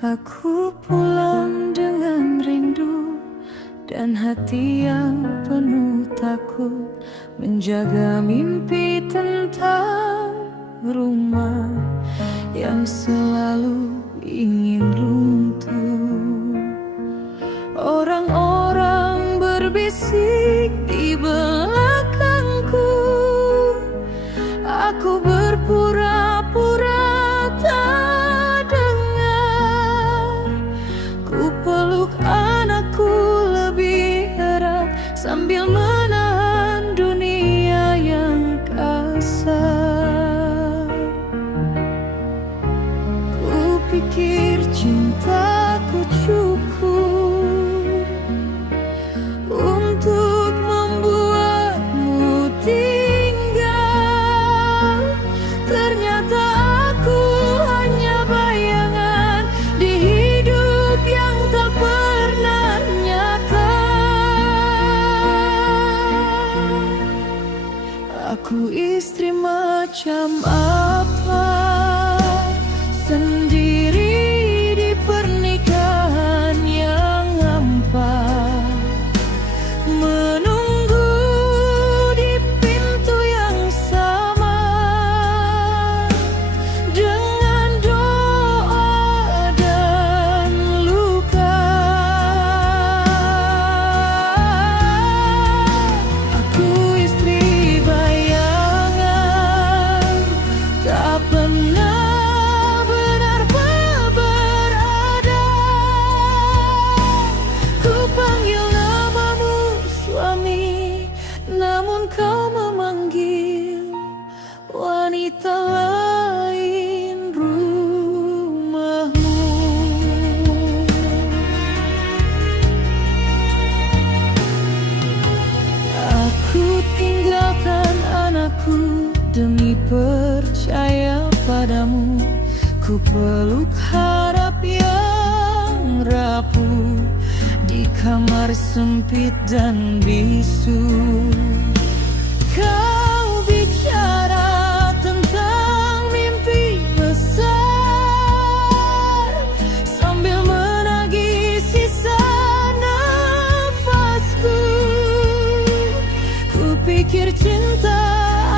Aku pulang dengan rindu dan hati yang penuh takut, menjaga mimpi tentang rumah yang selalu ingin runtuh. Orang-orang berbisik di belakangku, aku berpura-pura tak dengar. Ku peluk anakku lebih erat sambil menahan dunia yang kasar. Ku pikir cintaku cukup untuk membuatmu tinggal. Ternyata aku hanya bayangan di hidup yang tak pernah nyata. Aku istri macam apa, sendiri di pernikahan yang hampa, menunggu di pintu yang sama, dengan doa dan luka. Aku istri bayangan, tak pernah benar-benar berada. Ku panggil namamu suami, namun kau memanggil wanita lain rumahmu. Aku tinggalkan anakku demi percaya padamu. Ku peluk harap yang rapuh di kamar sempit dan bisu. Kau bicara tentang mimpi besar sambil menagih sisa nafasku. Ku pikir cinta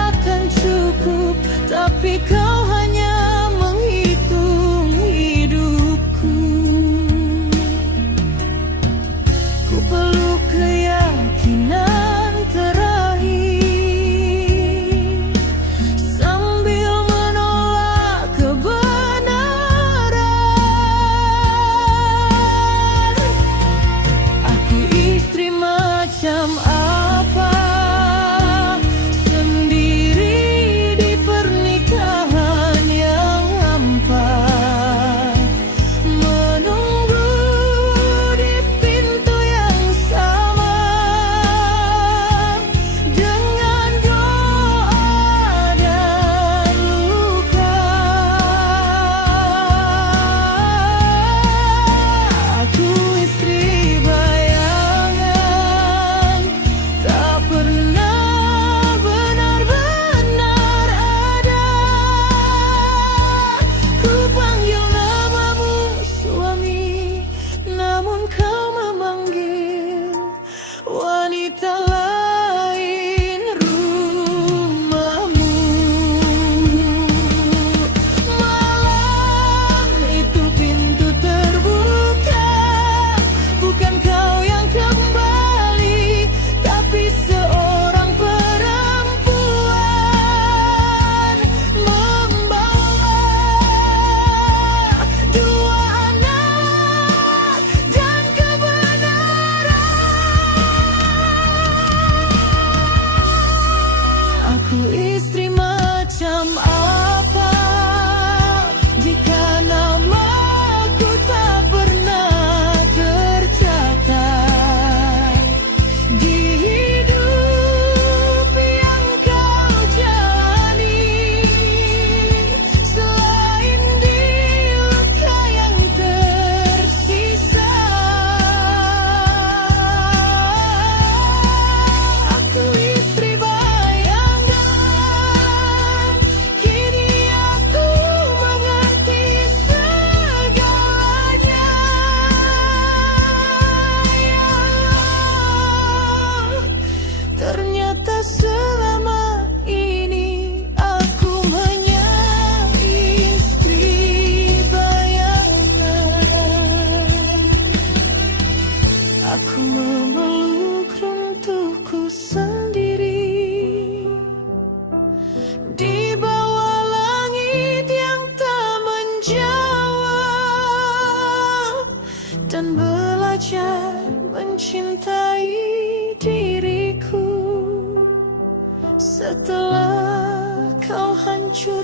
akan cukup, tapi kau hanya menghitung hidupku. Ku peluk keyakinan terakhir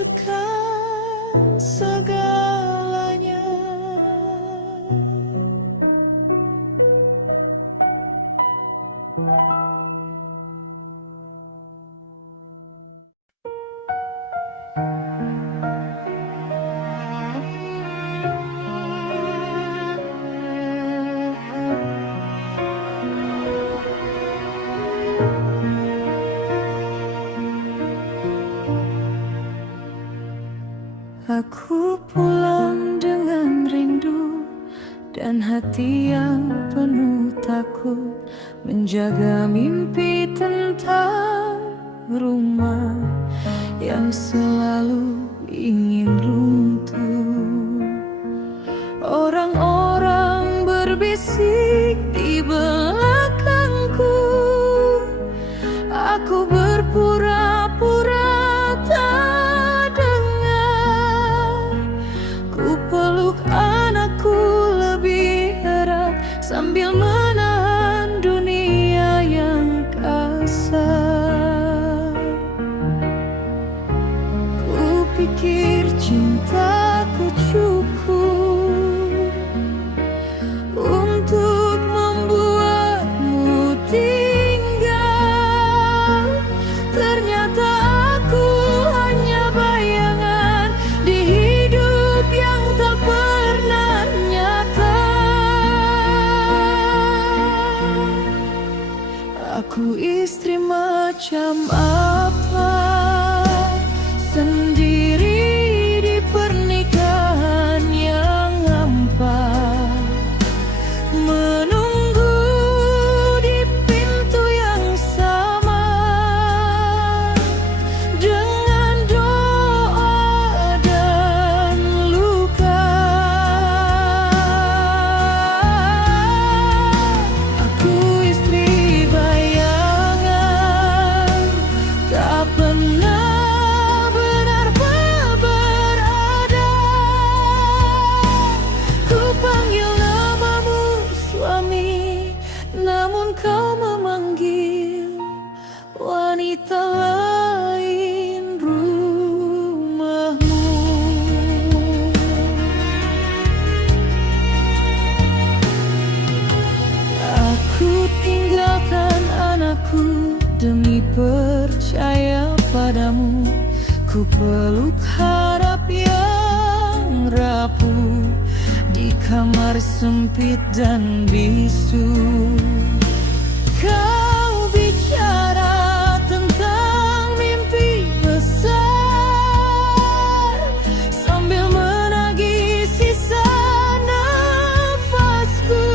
berikan segalanya. Aku pulang dengan rindu dan hati yang penuh takut, menjaga mimpi tentang rumah yang selalu ingin runtuh. Orang-orang berbisik di belakangku, aku berpura-pura tak dengar. Ku peluk anakku lebih erat sambil menahan dunia yang kasar. Ku pikir cintaku cukup untuk membuatmu tinggal. Ternyata aku hanya bayangan di hidup yang tak pernah nyata. Aku istri macam apa, sendiri di pernikahan yang hampa, menunggu di pintu yang sama, dengan doa dan luka. Aku istri bayangan, tak pernah benar-benar berada. Ku panggil namamu suami, namun kau memanggil wanita lain rumahmu. Aku tinggalkan anakku demi percaya padamu. Ku peluk harap yang rapuh di kamar sempit dan bisu. Kau bicara tentang mimpi besar sambil menagih sisa nafasku.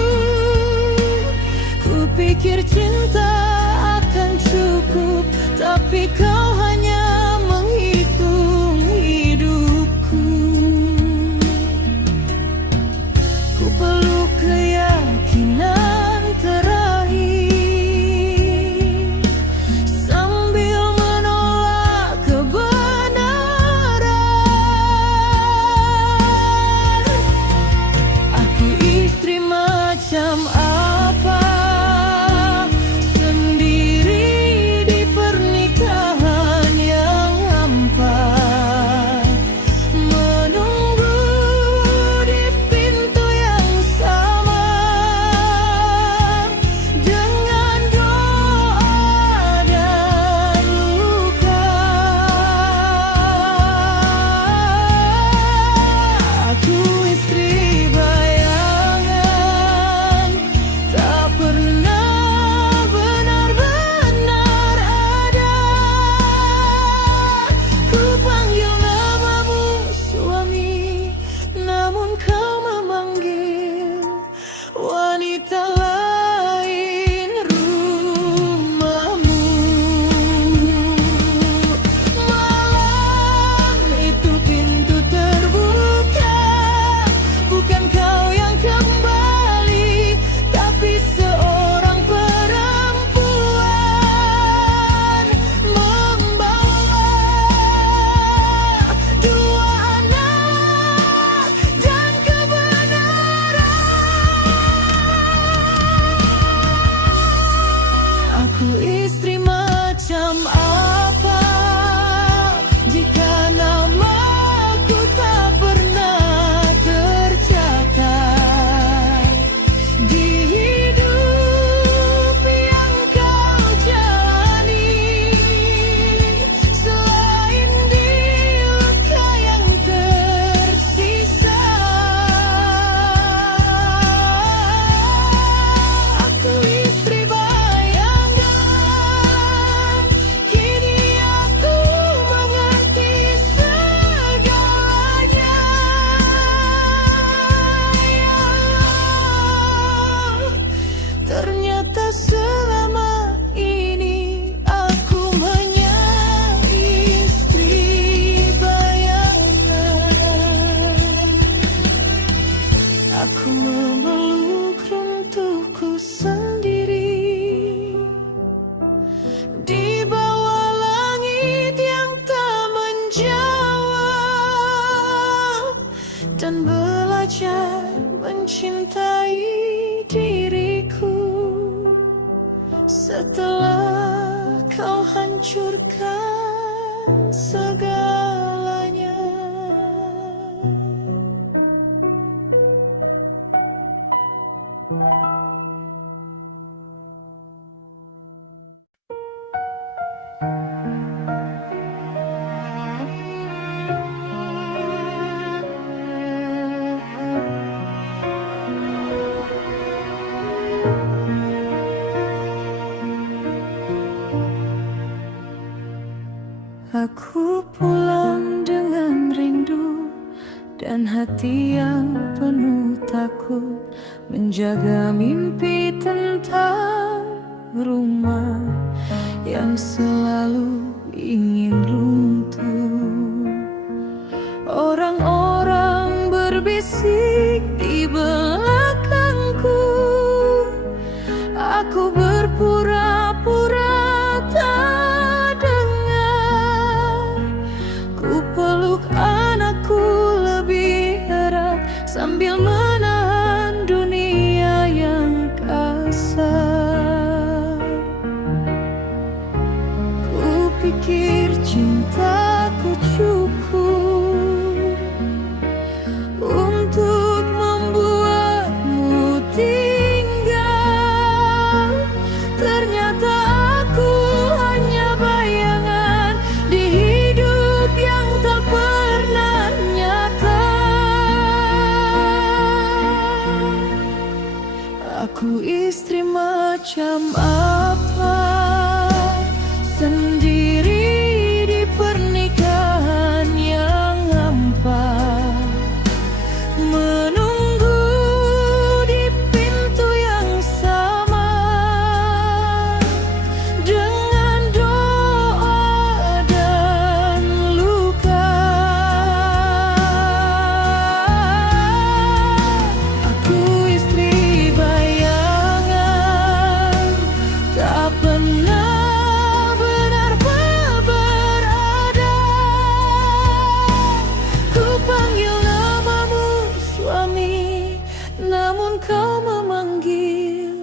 Ku pikir cinta akan cukup, tapi kau hanya menghitung hidupku. Ku peluk keyakinan terakhir sambil menolak kebenaran. Aku istri macam apa, sendiri di pernikahan dan belajar mencintai diriku setelah kau hancurkan segalanya. Aku pulang dengan rindu dan hati yang penuh takut, menjaga mimpi tentang rumah yang selalu ingin runtuh. Orang-orang berbisik di belakangku, aku berpura-pura tak dengar. Ku peluk anakku lebih erat sambil menahan dunia yang kasar. Ku pikir cintaku cukup untuk membuatmu tinggal. Ternyata aku hanya bayangan di hidup yang tak pernah nyata. Aku istri macam apa, sendiri di pernikahan yang hampa, menunggu di pintu yang sama dengan doa dan luka. Aku istri bayangan, tak pernah benar-benar berada. Ku panggil namamu suami, namun kau memanggil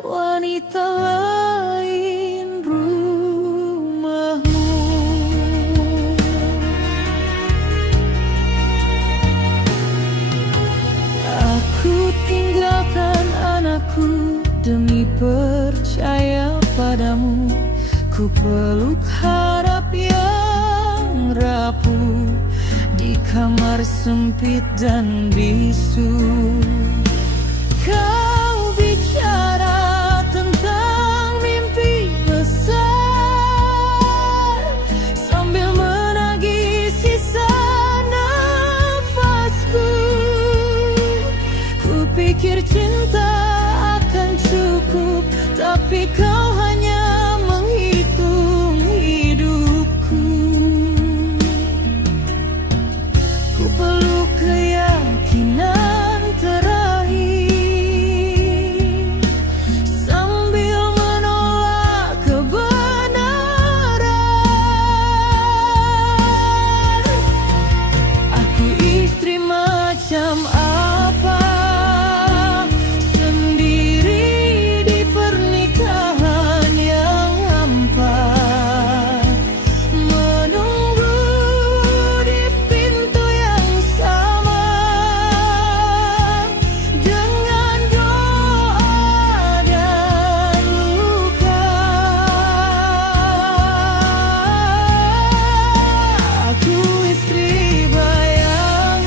wanita lain rumahmu. Aku tinggalkan anakku demi percaya padamu. Ku peluk harap yang rapuh di kamar sempit dan bisu. Kau bicara tentang mimpi besar sambil menagih sisa nafasku. Ku pikir cinta akan cukup, tapi kau hanya menghitung hidupku. Ku peluk keyakinan terakhir sambil menolak kebenaran. Aku istri macam apa, sendiri di pernikahan yang hampa, menunggu di pintu yang sama dengan doa dan luka. Aku istri bayangan,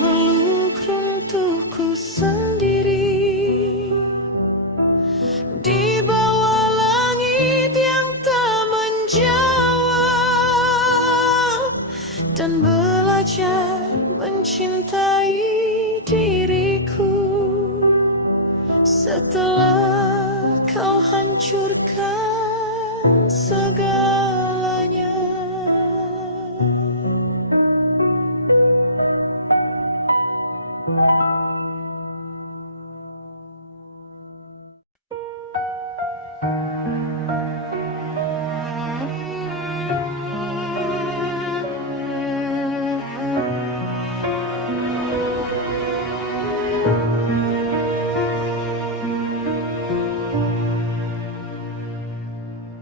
memeluk runtuhku sendiri di bawah langit yang tak menjawab, dan belajar mencintai diriku setelah kau hancurkan segalanya.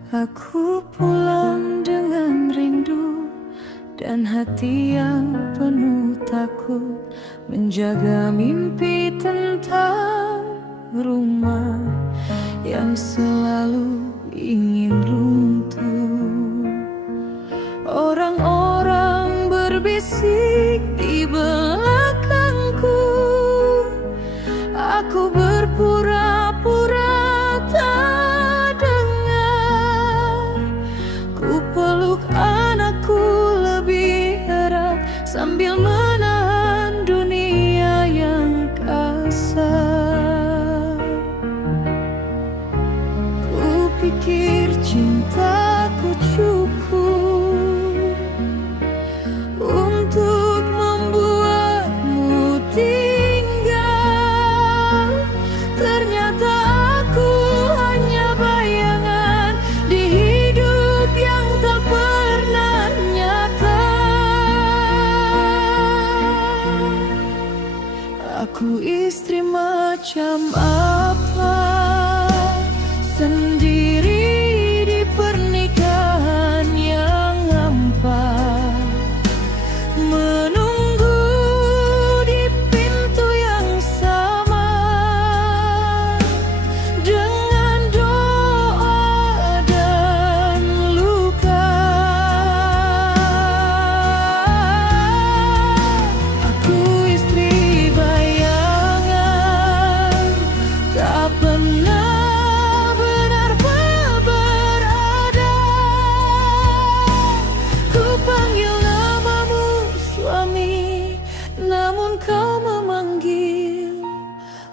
Aku pulang dengan rindu dan hati yang penuh takut, menjaga mimpi tentang rumah yang selalu ingin runtuh. Orang-orang berbisik di belakangku, aku berpura-pura tak dengar. Ku peluk anakku lebih erat sambil menahan dunia yang kasar. Ku pikir cintaku cukup untuk membuatmu tinggal. Ternyata aku hanya bayangan di hidup yang tak pernah nyata. Aku istri macam apa, sendiri di pernikahan yang hampa, menunggu di pintu yang sama, dengan doa dan luka. Aku istri bayangan, tak pernah benar-benar berada. Ku panggil namamu suami, namun kau memanggil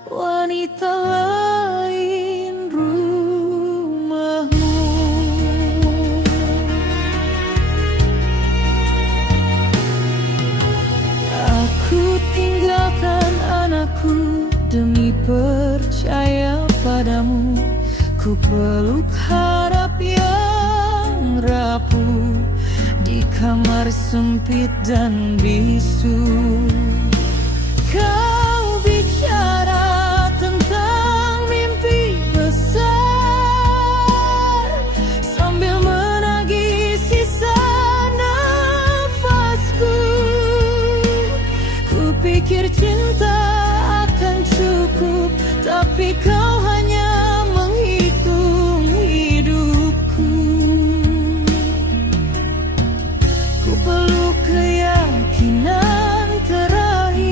wanita lain rumahmu. Aku tinggalkan anakku demi percaya padamu. Ku peluk harap yang rapuh di kamar sempit dan bisu. Kau bicara tentang mimpi besar sambil menagih sisa nafasku. Ku pikir cinta akan cukup, tapi kau hanya menghitung hidupku. Ku peluk keyakinan terakhir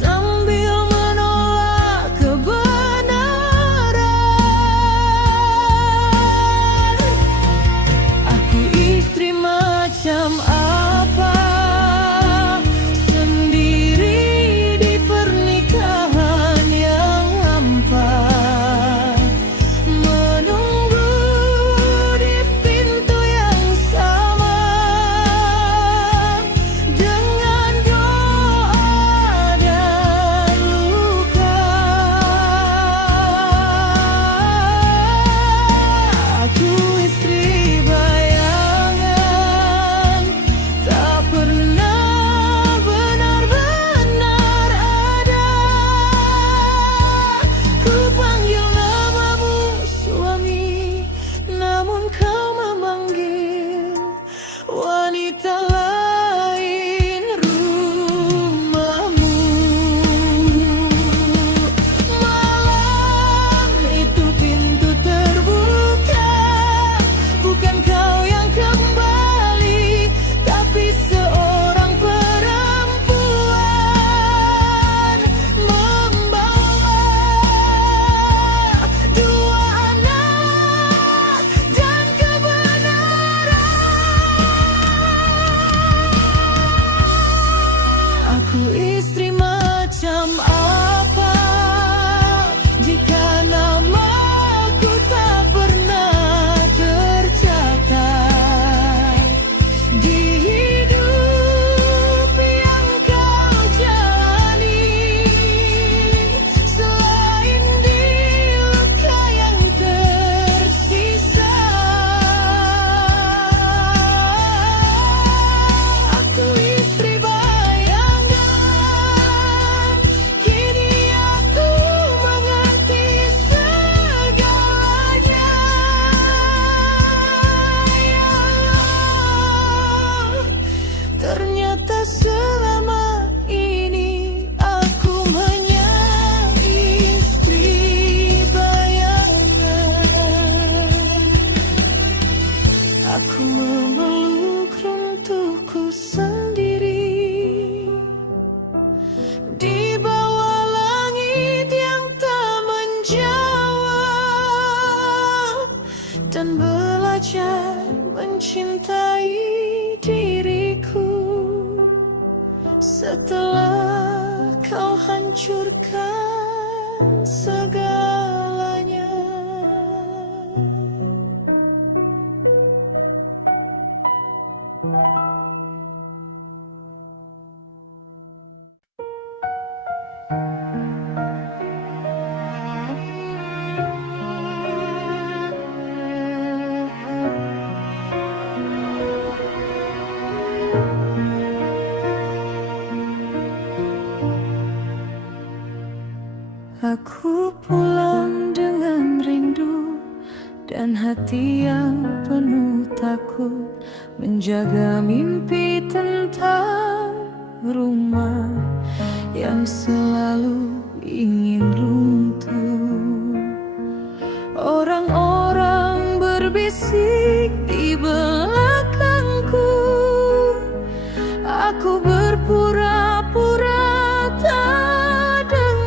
sambil menolak kebenaran. Aku istri macam apa, sendiri di pernikahan yang setelah kau hancurkan segalanya. Aku pulang dengan rindu dan hati yang penuh takut, menjaga mimpi tentang rumah yang selalu ingin runtuh. Orang-orang berbisik di belakangku, aku berpura-pura tak dengar.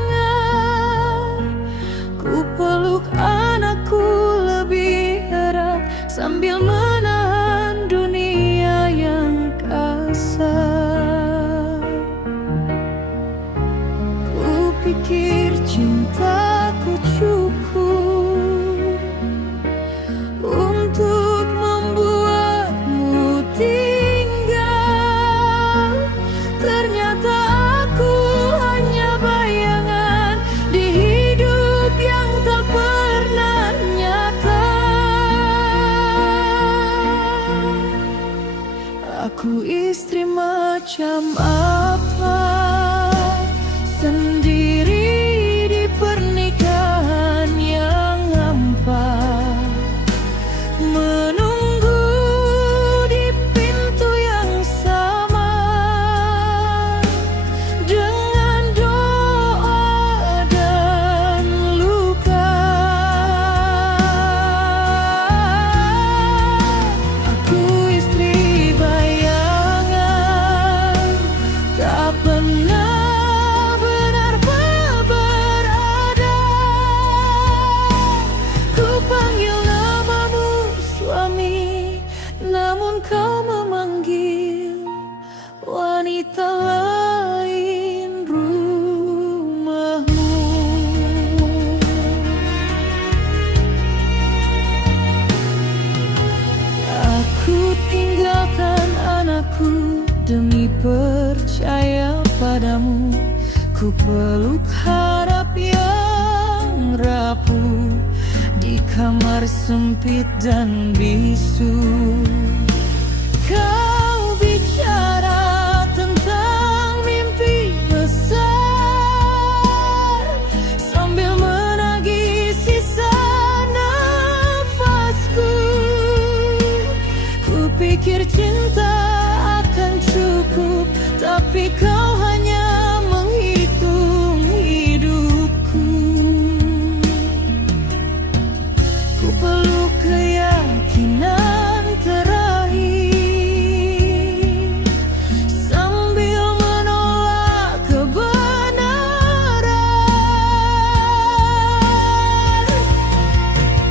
Ku peluk anakku lebih erat sambil menahan dunia yang kasar. Ku pikir cintaku cukup untuk membuatmu tinggal. Ternyata aku hanya bayangan di hidup yang tak pernah nyata. Aku istri macam apa, sendiri di pernikahan yang hampa, menunggu di pintu yang sama, dengan doa dan luka. Aku istri bayangan, tak pernah benar-benar berada. Ku panggil namamu suami, namun kau memanggil wanita lain rumahmu. Aku tinggalkan anakku demi percaya padamu. Ku peluk harap yang rapuh di kamar sempit dan bisu. Kau bicara tentang mimpi besar sambil menagih sisa nafasku. Ku pikir cinta akan cukup, tapi kau hanya menghitung hidupku. Ku peluk keyakinan terakhir sambil menolak kebenaran.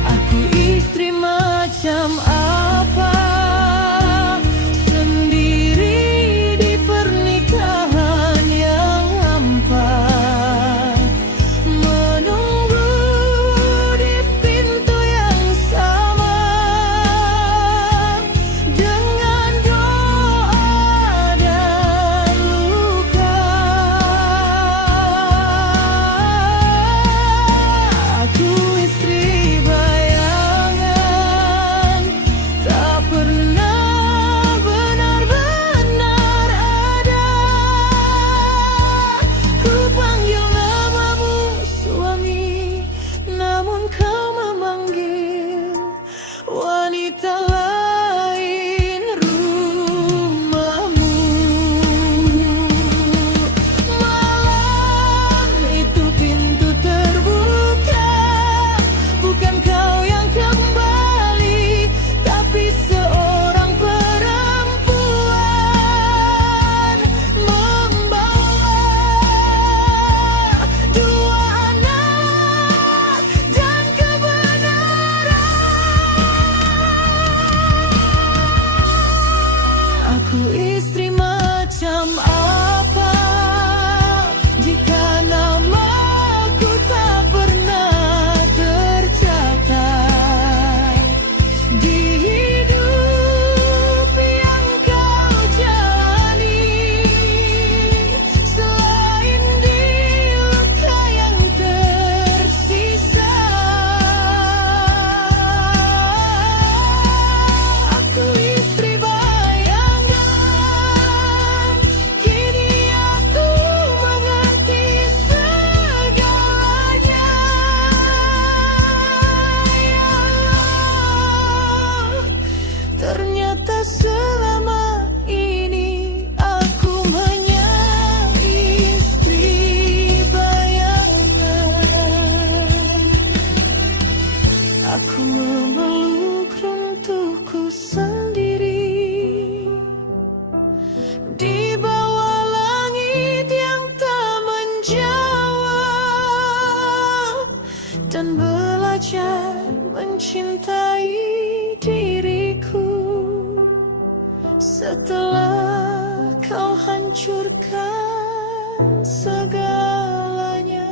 Aku istri macam apa, sendiri di pernikahan yang hampa, menunggu di pintu yang sama, dengan doa dan luka. Aku istri bayangan, tak pernah benar-benar ada. Ku panggil namamu suami, namun kau memanggil wanita lain rumahmu. Malam itu pintu terbuka, bukan kau yang kembali, tapi seorang perempuan membawa dua anak dan kebenaran. Aku istri macam apa, setelah kau hancurkan segalanya.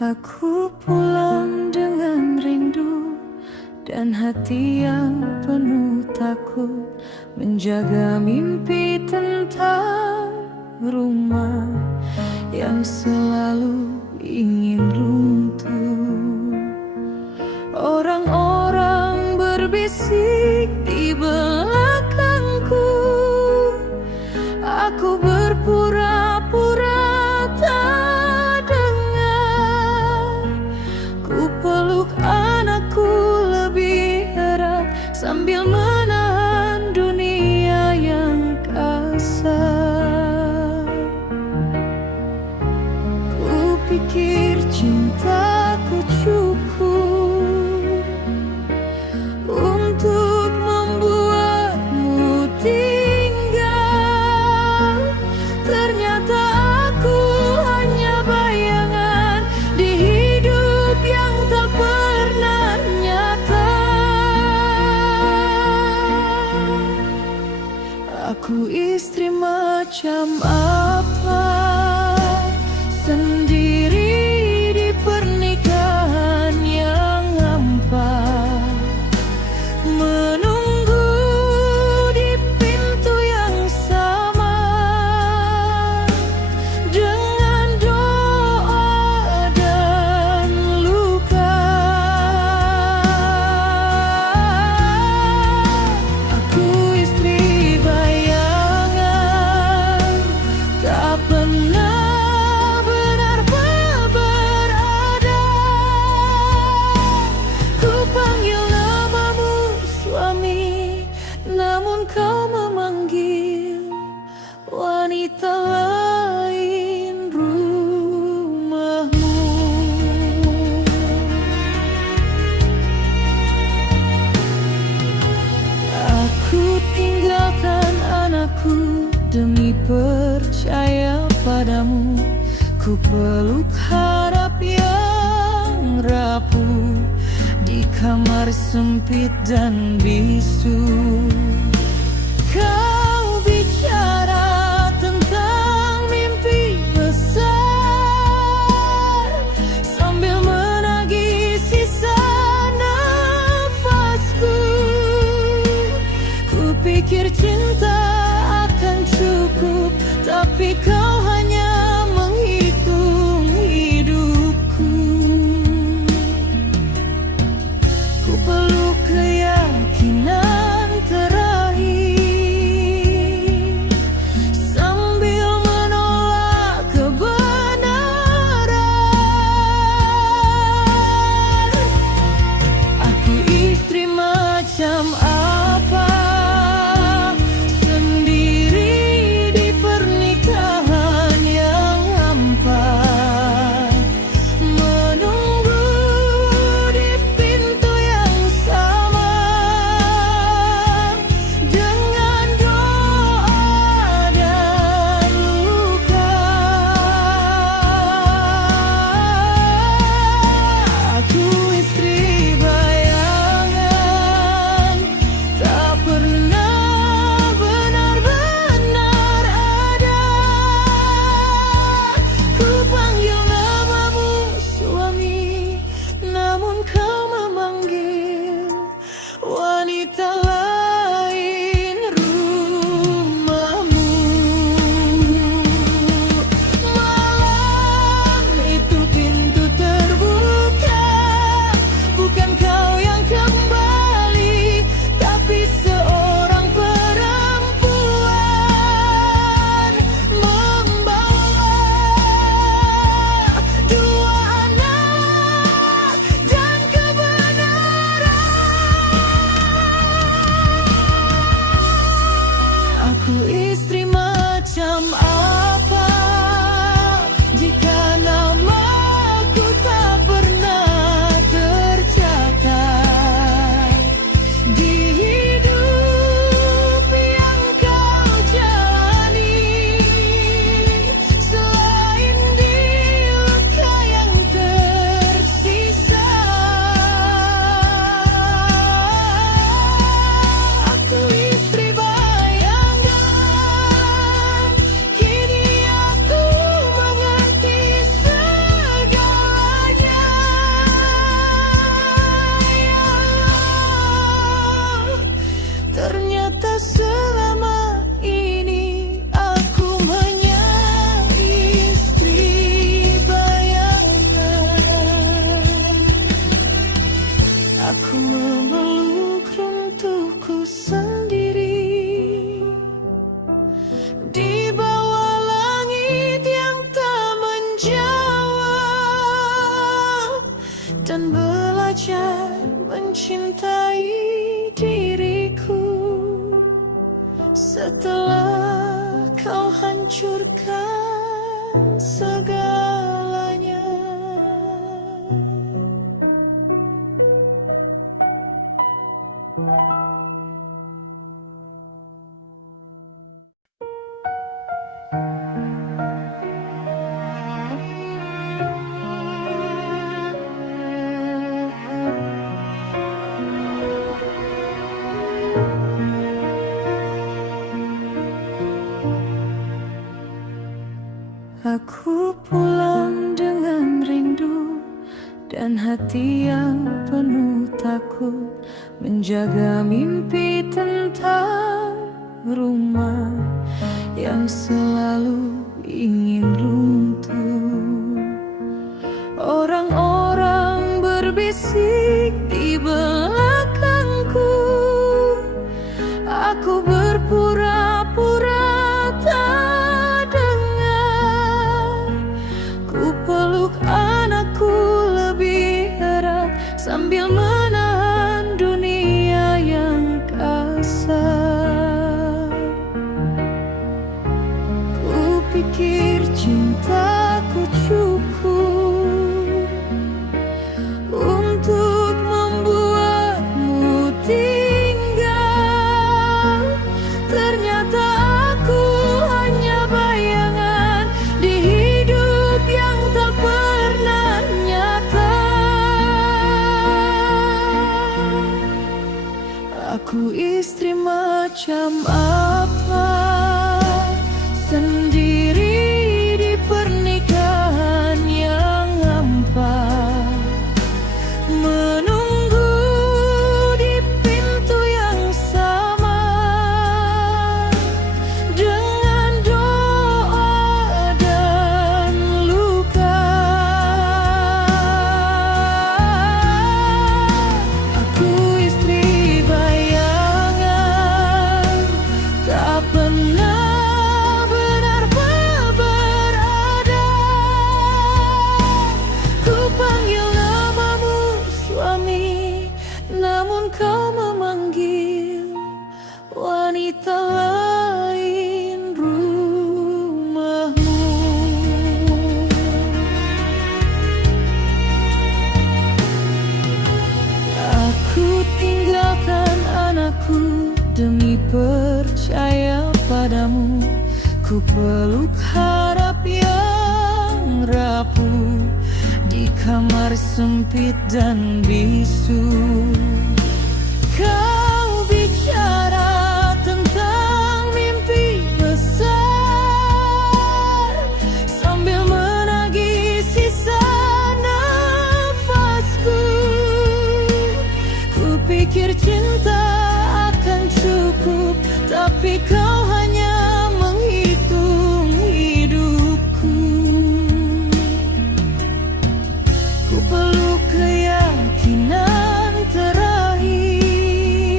Aku pulang dengan rindu dan hati yang penuh takut, menjaga mimpi tentang rumah yang selalu ingin runtuh. Orang-orang berbisik di belakangku, aku berpura-pura tak dengar. Ku peluk anakku lebih erat sambil menahan dunia yang kasar. Ku pikir cintaku cukup untuk membuatmu tinggal. Ternyata aku hanya bayangan di hidup yang tak pernah nyata. Aku istri macam apa, sendiri di pernikahan yang hampa, menunggu di pintu yang sama dengan doa dan luka. Aku istri bayangan, tak pernah benar-benar berada. Ku panggil namamu suami, namun kau memanggil wanita lain rumahmu. Aku tinggalkan anakku demi percaya padamu. Ku peluk harap yang rapuh di kamar sempit dan bisu. Kau bicara tentang mimpi besar sambil menagih sisa nafasku. Ku pikir cinta akan cukup, tapi kau hanya menghitung hidupku. Ku peluk keyakinan terakhir dan belajar mencintai diriku. Setelah kau hancurkan segalanya. Aku pulang dengan rindu dan hati yang penuh takut, menjaga mimpi tentang rumah yang selalu ingin runtuh. Orang-orang berbisik di belakangku, aku berpura-pura tak dengar. Ku peluk anakku lebih erat sambil menahan dunia yang kasar. Ku pikir cintaku cukup untuk membuatmu tinggal. Ternyata aku hanya bayangan di hidup yang tak pernah nyata. Aku istri macam apa, sendiri di pernikahan yang hampa, menunggu di pintu yang sama dengan doa dan luka. Aku istri bayangan, tak pernah benar-benar berada. Ku panggil namamu suami, namun kau memanggil wanita lain rumahmu. Aku tinggalkan anakku demi percaya padamu. Ku peluk harap yang rapuh di kamar sempit dan bisu. Kau bicara tentang mimpi besar sambil menagih sisa nafasku. Ku pikir cinta akan cukup, tapi kau hanya menghitung hidupku. Ku peluk keyakinan terakhir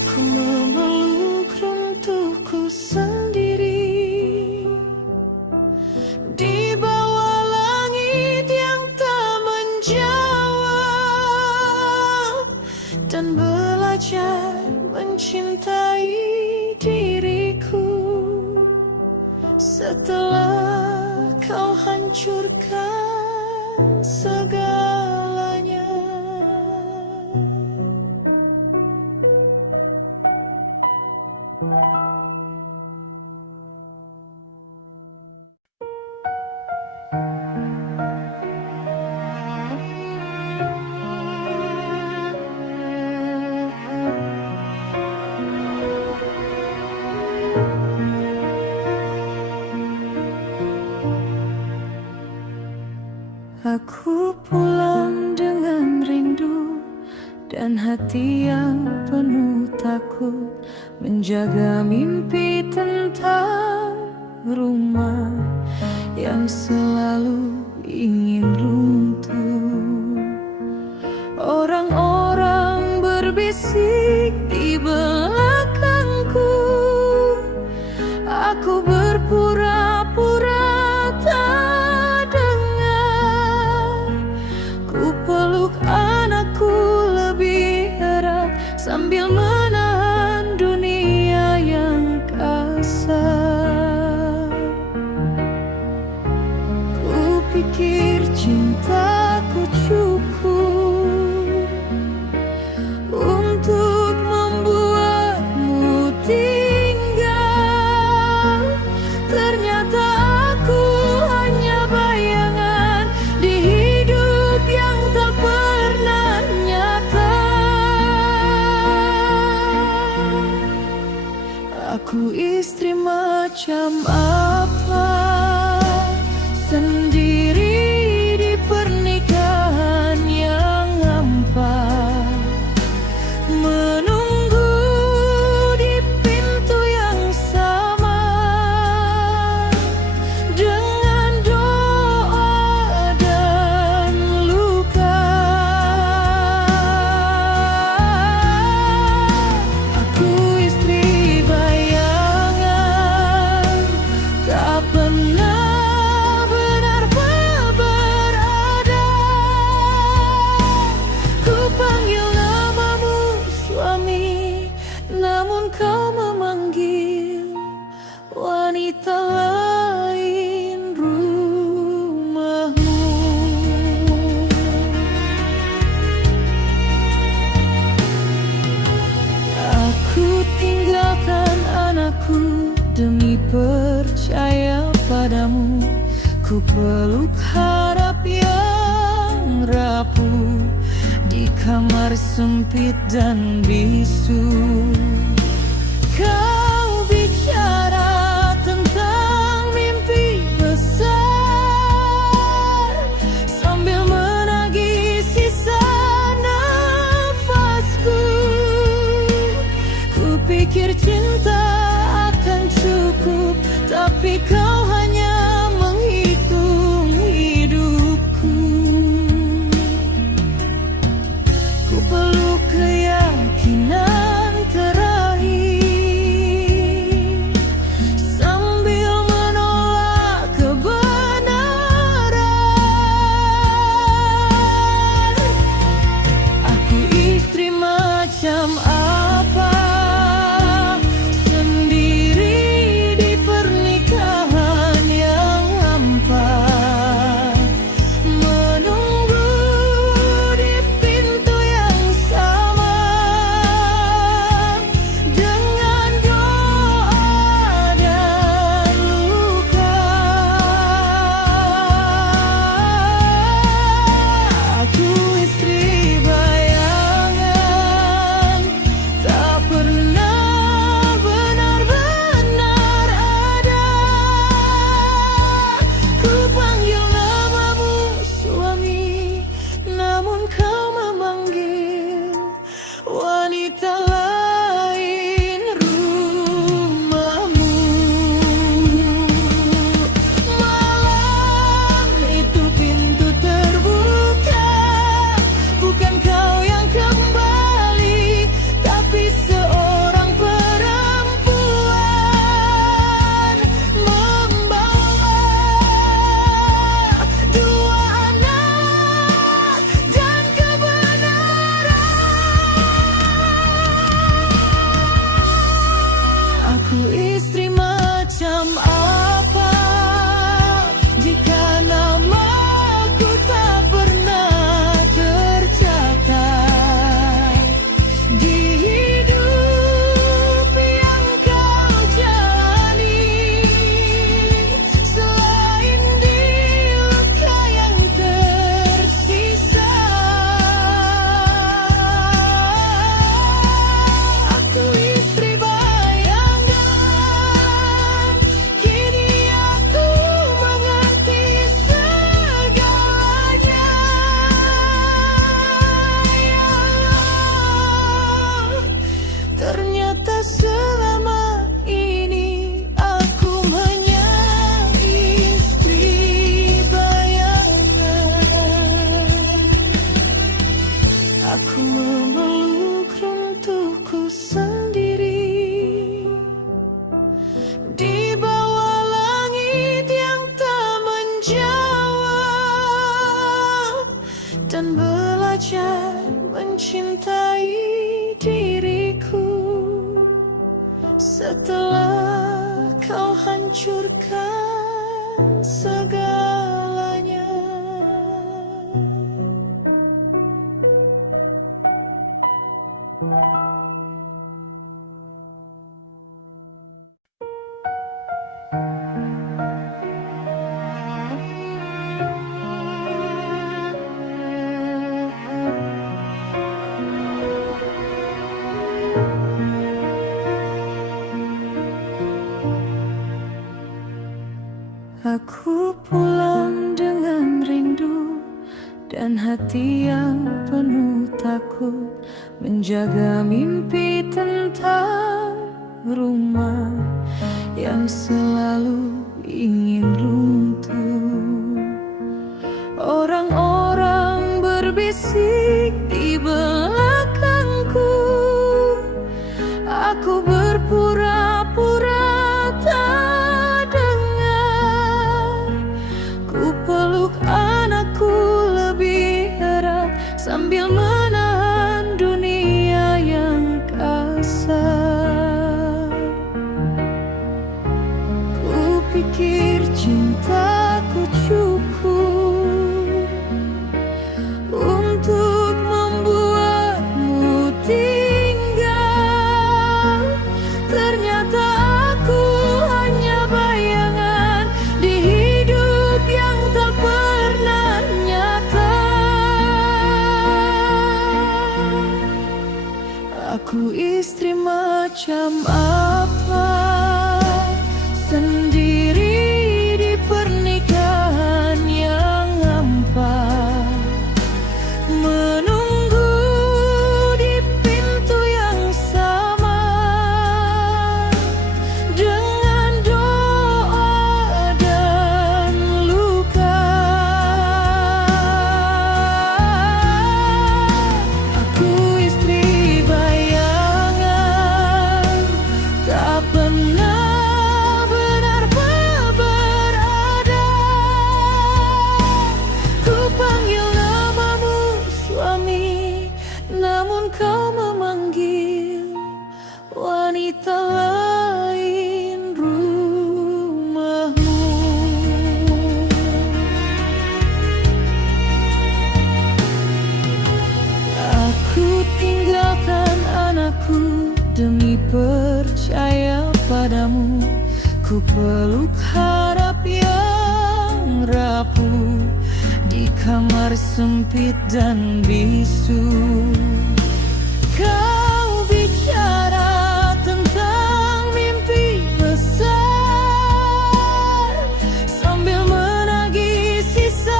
Aku memeluk runtuhku sendiri di bawah langit yang tak menjawab, dan belajar mencintai diriku setelah kau hancurkan segalanya. Aku pulang dengan rindu dan hati yang penuh takut, menjaga mimpi tentang rumah yang selalu ingin runtuh. Orang-orang berbisik di belakangku, aku berpura-pura tak dengar. Ku peluk anakku lebih erat sambil menahan dunia yang kasar. Ku pikir cintaku cukup untuk membuatmu tinggal. Ternyata aku hanya bayangan di hidup yang tak pernah nyata. Aku istri macam apa, sendiri di pernikahan yang hampa, menunggu di pintu yang sama, dengan doa dan luka. Aku istri bayangan, tak pernah benar-benar berada. Ku panggil namamu suami, namun kau memanggil wanita lain rumahmu. Aku tinggalkan anakku demi percaya padamu. Ku peluk harap yang rapuh di kamar sempit dan bisu. Kau bicara tentang mimpi besar sambil menagih sisa nafasku. Ku pikir cinta akan cukup, tapi kau hanya menghitung hidupku. Ku peluk keyakinan terakhir sambil menolak kebenaran. Aku istri macam apa, sendiri di pernikahan yang hampa, menunggu di pintu yang sama, dengan doa dan luka. Aku istri bayangan, tak pernah benar-benar ada. Ku panggil namamu suami, namun kau memanggil wanita lain rumahmu. Malam itu pintu terbuka, bukan kau yang kembali, tapi seorang sendiri di bawah langit yang tak menjawab, dan belajar mencintai diriku setelah kau hancurkan segalanya. Aku pulang dengan rindu dan hati yang penuh takut, menjaga mimpi tentang rumah yang selalu ingin runtuh. Orang-orang berbisik di belakangku, aku berpura-pura tak dengar. Ku peluk anakku lebih erat sambil menahan dunia yang kasar. Ku pikir cintaku cukup untuk membuatmu tinggal. Ternyata aku hanya bayangan di hidup yang tak pernah nyata. Aku istri macam apa, sendiri di pernikahan yang hampa, menunggu di pintu yang sama, dengan doa dan luka. Aku istri bayangan, tak pernah benar-benar berada. Ku panggil namamu suami, namun kau memanggil wanita lain rumahmu. Aku tinggalkan anakku demi percaya padamu. Ku peluk harap yang rapuh di kamar sempit dan bisu. Kau bicara tentang mimpi besar sambil menagih sisa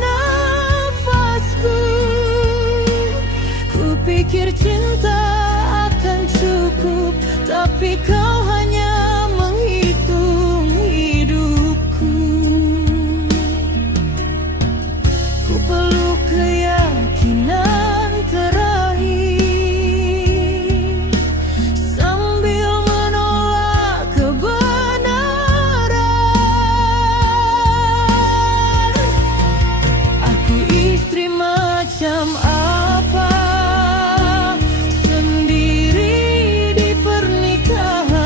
nafasku. Ku pikir cinta akan cukup, tapi kau hanya menghitung hidupku. Ku peluk keyakinan terakhir sambil menolak kebenaran. Aku istri macam apa, sendiri di pernikahan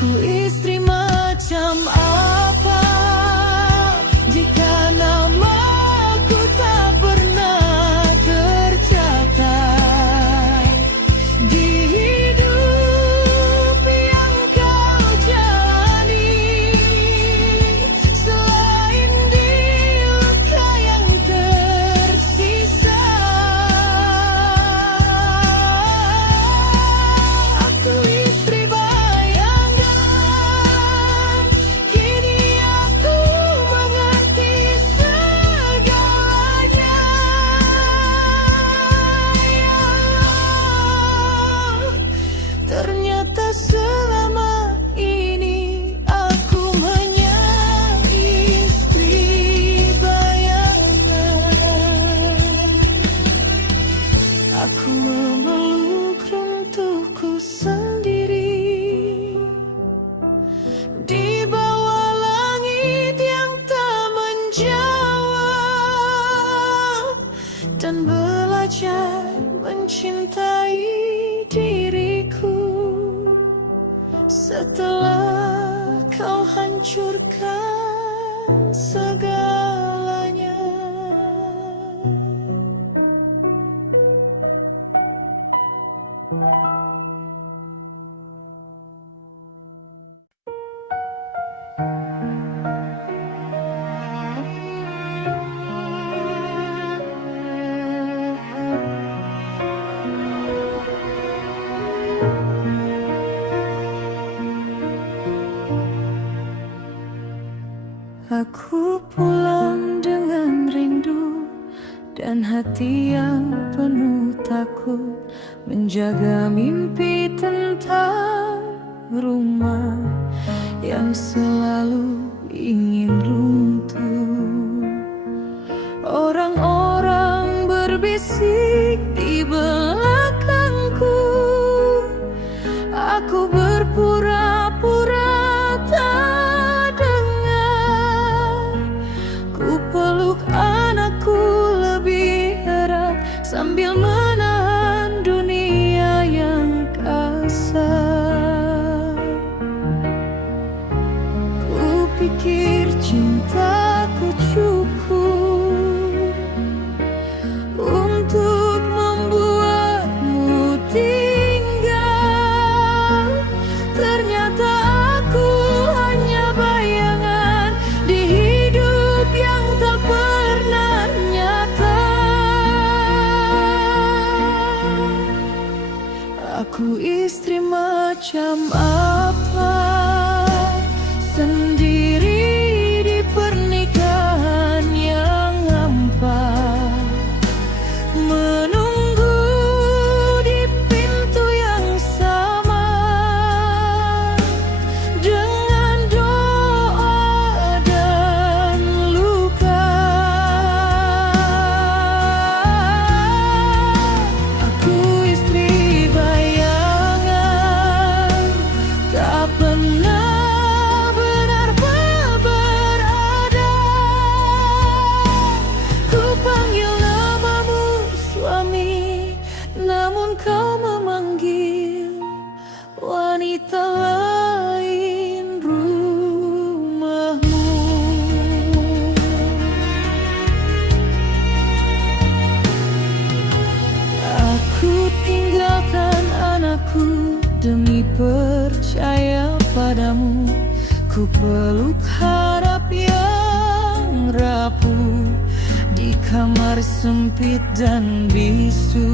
Aku istri macam apa jika namaku tak pernah tercatat di hidup yang kau jalani, selain di luka yang tersisa. Aku istri bayangan, kini aku mengerti segalanya. Ya Allah, ternyata selama ini aku hanya istri bayangan. Aku memeluk runtuhku sendiri di bawah langit yang tak menjawab, dan belajar mencintai diriku setelah kau hancurkan segalanya. Aku pulang dengan rindu dan hati yang penuh takut, menjaga mimpi tentang rumah yang selalu ingin runtuh. Orang-orang berbisik di belakangku, aku berpura-pura tak dengar. Ku peluk anakku lebih erat sambil menahan dunia yang kasar. Ku pikir cintaku cukup untuk membuatmu tinggal. Ternyata aku hanya bayangan di hidup yang tak pernah nyata. Aku istri macam apa sendiri di pernikahan yang hampa, menunggu di pintu yang sama dengan doa dan luka. Aku istri bayangan, tak pernah benar-benar berada. Ku panggil namamu suami, namun kau memanggil wanita lain rumahmu. Aku tinggalkan anakku demi percaya padamu. Ku peluk harap yang rapuh di kamar sempit dan bisu.